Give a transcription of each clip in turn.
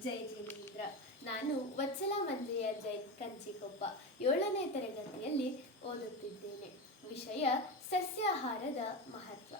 ಜೈ ಜಯೇಂದ್ರ. ನಾನು ವತ್ಸಲ ಮಂದಿಯ ಜೈನ್ ಕಂಚಿಕೊಪ್ಪ ಏಳನೇ ತರಗತಿಯಲ್ಲಿ ಓದುತ್ತಿದ್ದೇನೆ. ವಿಷಯ ಸಸ್ಯಾಹಾರದ ಮಹತ್ವ.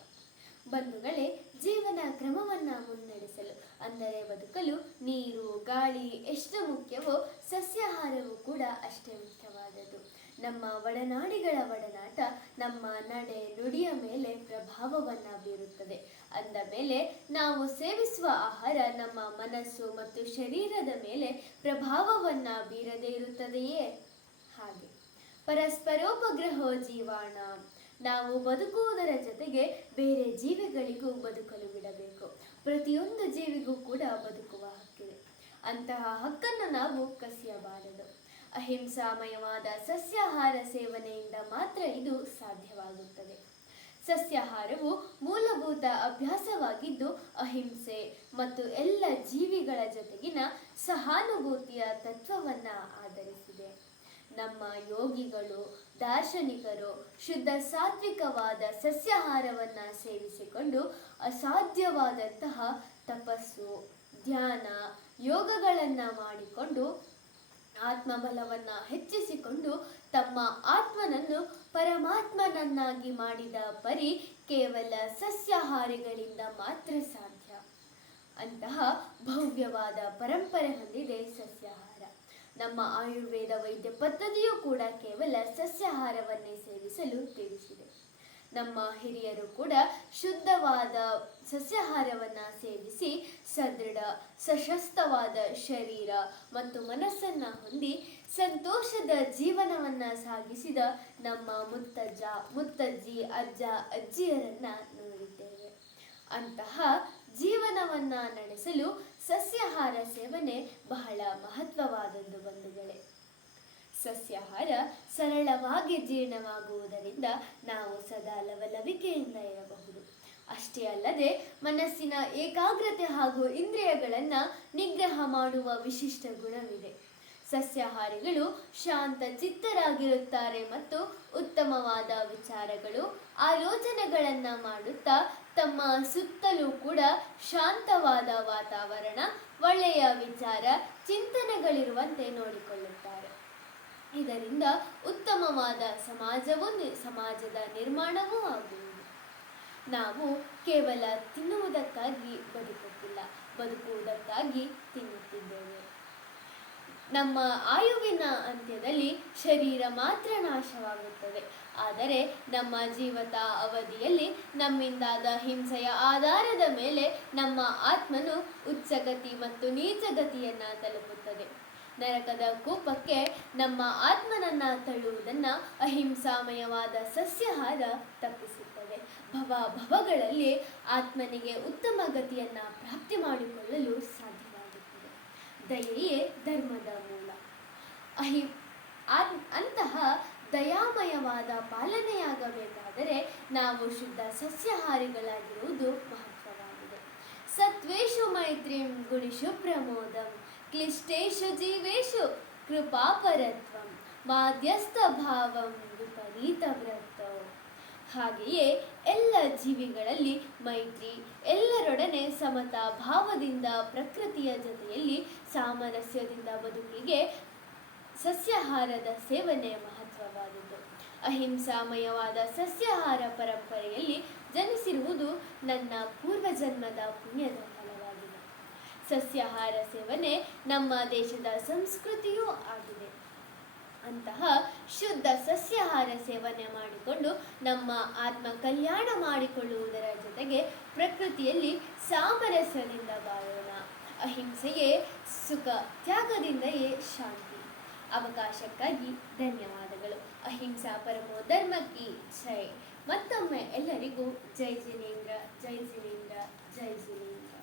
ಬಂಧುಗಳೇ, ಜೀವನ ಕ್ರಮವನ್ನು ಮುನ್ನಡೆಸಲು, ಅಂದರೆ ಬದುಕಲು ನೀರು, ಗಾಳಿ, ಎಷ್ಟು ಮುಖ್ಯವೋ ಸಸ್ಯಾಹಾರವು ಕೂಡ ಅಷ್ಟೇ ಮುಖ್ಯವಾದದ್ದು. ನಮ್ಮ ಒಡನಾಡಿಗಳ ಒಡನಾಟ ನಮ್ಮ ನಡೆ ನುಡಿಯ ಮೇಲೆ ಪ್ರಭಾವವನ್ನು ಬೀರುತ್ತದೆ. ಅಂದ ಮೇಲೆ ನಾವು ಸೇವಿಸುವ ಆಹಾರ ನಮ್ಮ ಮನಸ್ಸು ಮತ್ತು ಶರೀರದ ಮೇಲೆ ಪ್ರಭಾವವನ್ನು ಬೀರದೇ ಇರುತ್ತದೆಯೇ? ಹಾಗೆ. ಪರಸ್ಪರೋಪಗ್ರಹೋ ಜೀವಾಣ. ನಾವು ಬದುಕುವುದರ ಜೊತೆಗೆ ಬೇರೆ ಜೀವಿಗಳಿಗೂ ಬದುಕಲು ಬಿಡಬೇಕು. ಪ್ರತಿಯೊಂದು ಜೀವಿಗೂ ಕೂಡ ಬದುಕುವ ಹಕ್ಕಿದೆ. ಅಂತಹ ಹಕ್ಕನ್ನು ನಾವು ಕಸಿಯಬಾರದು. ಅಹಿಂಸಾಮಯವಾದ ಸಸ್ಯಾಹಾರ ಸೇವನೆಯಿಂದ ಮಾತ್ರ ಇದು ಸಾಧ್ಯವಾಗುತ್ತದೆ. ಸಸ್ಯಾಹಾರವು ಮೂಲಭೂತ ಅಭ್ಯಾಸವಾಗಿದ್ದು ಅಹಿಂಸೆ ಮತ್ತು ಎಲ್ಲ ಜೀವಿಗಳ ಜೊತೆಗಿನ ಸಹಾನುಭೂತಿಯ ತತ್ವವನ್ನು ಆಧರಿಸಿದೆ. ನಮ್ಮ ಯೋಗಿಗಳು, ದಾರ್ಶನಿಕರು ಶುದ್ಧ ಸಾತ್ವಿಕವಾದ ಸಸ್ಯಾಹಾರವನ್ನು ಸೇವಿಸಿಕೊಂಡು ಅಸಾಧ್ಯವಾದಂತಹ ತಪಸ್ಸು, ಧ್ಯಾನ, ಯೋಗಗಳನ್ನು ಮಾಡಿಕೊಂಡು ಆತ್ಮಬಲವನ್ನ ಹೆಚ್ಚಿಸಿಕೊಂಡು ತಮ್ಮ ಆತ್ಮನನ್ನು ಪರಮಾತ್ಮನನ್ನಾಗಿ ಮಾಡಿದ ಪರಿ ಕೇವಲ ಸಸ್ಯಾಹಾರಿಗಳಿಂದ ಮಾತ್ರ ಸಾಧ್ಯ. ಅಂತಹ ಭವ್ಯವಾದ ಪರಂಪರೆ ಹೊಂದಿದೆ ಸಸ್ಯಾಹಾರ. ನಮ್ಮ ಆಯುರ್ವೇದ ವೈದ್ಯ ಪದ್ಧತಿಯೂ ಕೂಡ ಕೇವಲ ಸಸ್ಯಾಹಾರವನ್ನೇ ಸೇವಿಸಲು ತಿಳಿಸಿದೆ. ನಮ್ಮ ಹಿರಿಯರು ಕೂಡ ಶುದ್ಧವಾದ ಸಸ್ಯಾಹಾರವನ್ನು ಸೇವಿಸಿ ಸದೃಢ, ಸಶಸ್ತವಾದ ಶರೀರ ಮತ್ತು ಮನಸ್ಸನ್ನ ಹೊಂದಿ ಸಂತೋಷದ ಜೀವನವನ್ನ ಸಾಗಿಸಿದ ನಮ್ಮ ಮುತ್ತಜ್ಜ, ಮುತ್ತಜ್ಜಿ, ಅಜ್ಜ, ಅಜ್ಜಿಯರನ್ನು ನೋಡಿದ್ದೇವೆ. ಅಂತಹ ಜೀವನವನ್ನ ನಡೆಸಲು ಸಸ್ಯಾಹಾರ ಸೇವನೆ ಬಹಳ ಮಹತ್ವವಾದದ್ದು ಬಂಧುಗಳೇ. ಸಸ್ಯಾಹಾರ ಸರಳವಾಗಿ ಜೀರ್ಣವಾಗುವುದರಿಂದ ನಾವು ಸದಾ ಲವಲವಿಕೆಯಿಂದ ಇರಬಹುದು. ಅಷ್ಟೇ ಅಲ್ಲದೆ ಮನಸ್ಸಿನ ಏಕಾಗ್ರತೆ ಹಾಗೂ ಇಂದ್ರಿಯಗಳನ್ನು ನಿಗ್ರಹ ಮಾಡುವ ವಿಶಿಷ್ಟ ಗುಣವಿದೆ. ಸಸ್ಯಾಹಾರಿಗಳು ಶಾಂತ ಚಿತ್ತರಾಗಿರುತ್ತಾರೆ ಮತ್ತು ಉತ್ತಮವಾದ ವಿಚಾರಗಳು, ಆಲೋಚನೆಗಳನ್ನು ಮಾಡುತ್ತಾ ತಮ್ಮ ಸುತ್ತಲೂ ಕೂಡ ಶಾಂತವಾದ ವಾತಾವರಣ, ಒಳ್ಳೆಯ ವಿಚಾರ, ಚಿಂತನೆಗಳಿರುವಂತೆ ನೋಡಿಕೊಳ್ಳುತ್ತಾರೆ. ಇದರಿಂದ ಉತ್ತಮವಾದ ಸಮಾಜವೂ ಸಮಾಜದ ನಿರ್ಮಾಣವೂ ಆಗುವುದು. ನಾವು ಕೇವಲ ತಿನ್ನುವುದಕ್ಕಾಗಿ ಬದುಕುತ್ತಿಲ್ಲ, ಬದುಕುವುದಕ್ಕಾಗಿ ತಿನ್ನುತ್ತಿದ್ದೇವೆ. ನಮ್ಮ ಆಯುವಿನ ಅಂತ್ಯದಲ್ಲಿ ಶರೀರ ಮಾತ್ರ ನಾಶವಾಗುತ್ತದೆ. ಆದರೆ ನಮ್ಮ ಜೀವದ ಅವಧಿಯಲ್ಲಿ ನಮ್ಮಿಂದಾದ ಹಿಂಸೆಯ ಆಧಾರದ ಮೇಲೆ ನಮ್ಮ ಆತ್ಮನು ಉಚ್ಚಗತಿ ಮತ್ತು ನೀಚಗತಿಯನ್ನು ತಲುಪುತ್ತದೆ. ನರಕದ ಕೋಪಕ್ಕೆ ನಮ್ಮ ಆತ್ಮನನ್ನ ತಳ್ಳುವುದನ್ನ ಅಹಿಂಸಾಮಯವಾದ ಸಸ್ಯಾಹಾರ ತಪ್ಪಿಸುತ್ತದೆ. ಭವ ಭವಗಳಲ್ಲಿ ಆತ್ಮನಿಗೆ ಉತ್ತಮ ಗತಿಯನ್ನ ಪ್ರಾಪ್ತಿ ಮಾಡಿಕೊಳ್ಳಲು ಸಾಧ್ಯವಾಗುತ್ತದೆ. ದಯೆಯೇ ಧರ್ಮದ ಮೂಲ. ಅಹಿ ಅಂತಹ ದಯಾಮಯವಾದ ಪಾಲನೆಯಾಗಬೇಕಾದರೆ ನಾವು ಶುದ್ಧ ಸಸ್ಯಾಹಾರಿಗಳಾಗಿರುವುದು ಮಹತ್ವವಾಗಿದೆ. ಸತ್ವೇಶು ಮೈತ್ರಿಂ ಗುಣಿಶು ಪ್ರಮೋದಂ ಕ್ಲಿಷ್ಟೇಷು ಜೀವೇಷು ಕೃಪಾಪರತ್ವಂ ಮಾಧ್ಯಸ್ಥ ಭಾವಂ ವಿಪರೀತ ವ್ರತೌ. ಹಾಗೆಯೇ ಎಲ್ಲ ಜೀವಿಗಳಲ್ಲಿ ಮೈತ್ರಿ, ಎಲ್ಲರೊಡನೆ ಸಮತಾ ಭಾವದಿಂದ ಪ್ರಕೃತಿಯ ಜೊತೆಯಲ್ಲಿ ಸಾಮರಸ್ಯದಿಂದ ಬದುಕಿಗೆ ಸಸ್ಯಾಹಾರದ ಸೇವನೆ ಮಹತ್ವವಾದದ್ದು. ಅಹಿಂಸಾಮಯವಾದ ಸಸ್ಯಾಹಾರ ಪರಂಪರೆಯಲ್ಲಿ ಜನಿಸಿರುವುದು ನನ್ನ ಪೂರ್ವಜನ್ಮದ ಪುಣ್ಯದ ಫಲವಾಗಿದೆ ಸಸ್ಯಾಹಾರ ಸೇವನೆ ನಮ್ಮ ದೇಶದ ಸಂಸ್ಕೃತಿಯೂ ಆಗಿದೆ. ಅಂತಹ ಶುದ್ಧ ಸಸ್ಯಾಹಾರ ಸೇವನೆ ಮಾಡಿಕೊಂಡು ನಮ್ಮ ಆತ್ಮ ಕಲ್ಯಾಣ ಮಾಡಿಕೊಳ್ಳುವುದರ ಜೊತೆಗೆ ಪ್ರಕೃತಿಯಲ್ಲಿ ಸಾಮರಸ್ಯದಿಂದ ಬಾಳೋಣ. ಅಹಿಂಸೆಯೇ ಸುಖ, ತ್ಯಾಗದಿಂದಯೇ ಶಾಂತಿ. ಅವಕಾಶಕ್ಕಾಗಿ ಧನ್ಯವಾದಗಳು. ಅಹಿಂಸಾ ಪರಮೋ ಧರ್ಮಕ್ಕೆ ಜೈ. ಮತ್ತೊಮ್ಮೆ ಎಲ್ಲರಿಗೂ ಜೈ ಜಿನೇಂದ್ರ ಜೈ ಜಿನೇಂದ್ರ ಜೈ ಜಿನೇಂದ್ರ.